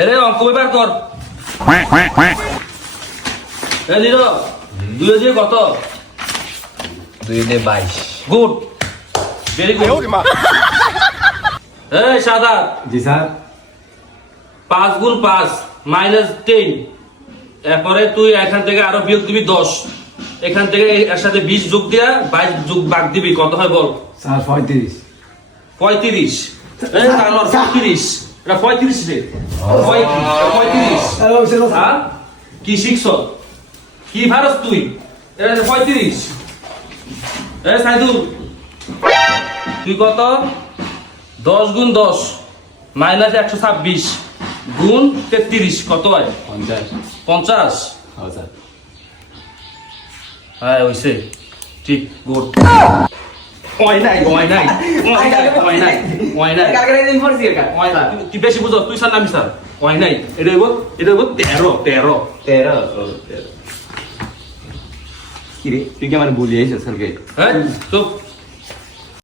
এরে অঙ্ক বের কর। এ লিরো 2 দিয়ে কত? 2 দিয়ে 22। Good, very good. এই সাদাত, জি স্যার। 5 গুণ 5 -10। এরপরে তুই এখান থেকে আরো বিয়োগ দিবি 10, এখান থেকে এর সাথে 20 যোগ দিয়া 22 যোগ ভাগ দিবি, কত হয় বল? স্যার 35। 35। এই কানোর 35, এটা 35 রে। 35। হ্যাঁ কি শিখছ? কি ভারস তুই? এটা 35। এ সাইদুল, তুই কত? 10 গুণ 10 -126 গুণ 33 কত হয়? 50। 50। হ্যাঁ স্যার। হ্যাঁ হইছে, ঠিক, গুড। ওই নাই তুই বেশি বুঝো, তুই স্যার নামি স্যার। ওই নাই, এটা হইব 13। কি রে, তুই কি আমার বলি আইছিস স্যারকে? হ্যাঁ চুপ।